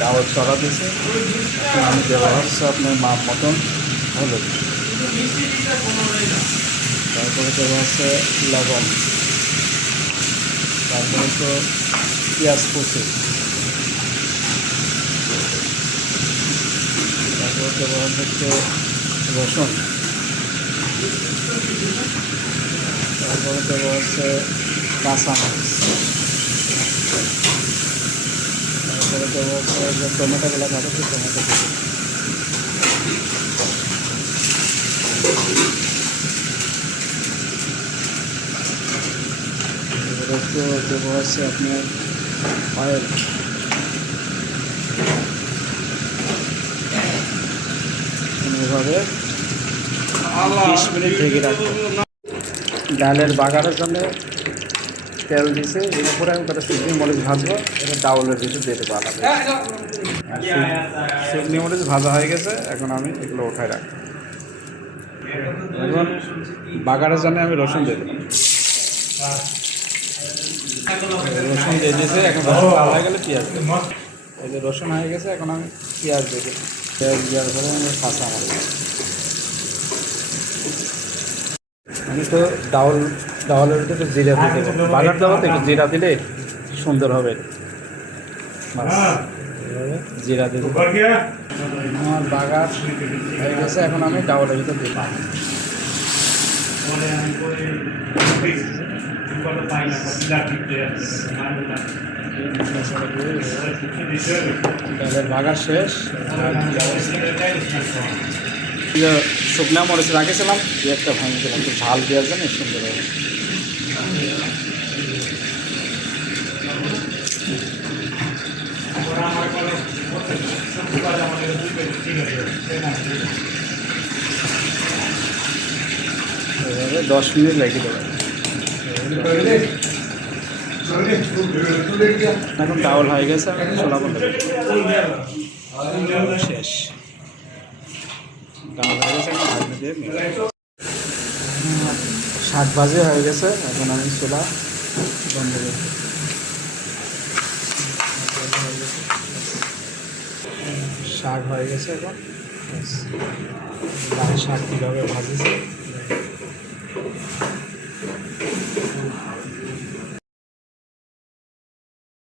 ডাউল চড়া দিয়েছে। আমি দেওয়া হচ্ছে আপনার মাপ মতন হলুদ, তারপরে দেওয়া হচ্ছে লবণ, তারপরে তো পেঁয়াজ কুচি, তারপরে দেওয়া হচ্ছে রসুন, তারপরে দেওয়া হচ্ছে কাঁচামরিচ, তারপরে দেওয়া হচ্ছে যে টমেটোগুলো কাটাচ্ছি টমেটো কুচি, একটু দেবো হচ্ছে আপনার অয়েল। এভাবে 20 মিনিট ঢেকে রাখবো। ডালের বাগারের জন্য তেল দিয়েছে, এর উপরে আমি কটা শুকনো মরিচ ভাজবো, এটা ডাউলের ভিতরে দিয়ে দেবো আলাদা। শুকনো মরিচ ভাজা হয়ে গেছে, এখন আমি এগুলো উঠায় রাখবো। এখন বাগারের জন্য আমি রসুন দিয়ে দেবো। রসুন দিয়ে দিয়েছে, এখন রসুন লাল হয়ে গেলে পেঁয়াজ দেবো। এই যে রসুন হয়ে গেছে, এখন আমি পেঁয়াজ দিয়ে দেবো। পেঁয়াজ দেওয়ার পরে আমি কাঁচামরিচ। আমি তো ডাউলের ভিতরে একটু জিরা দিয়ে দেবো। বাগার দেবো তো একটু জিরা দিলে সুন্দর হবে। জিরা দিয়ে দেবো। আমার বাগার হয়ে গেছে, এখন আমি ডাউলের ভিতরে দিই। ডালের বাগার শেষ। শুকনা মরিচ রাখেছিলাম, একটা ভাঙিয়েছিলাম, একটু ঝাল দেওয়ার জন্য সুন্দর হবে। এভাবে 10 মিনিট রেখে দেবো। এখন ডাউল হয়ে গেছে, ছোলা বন্ধ শেষ। ডাউল হয়ে গেছে, এখন ভাজতে দিয়ে 7 বাজে হয়ে গেছে, এখন আমি ছোলা বন্ধ করে শাক হয়ে গেছে। এখন লাল শাক কীভাবে ভাজেছে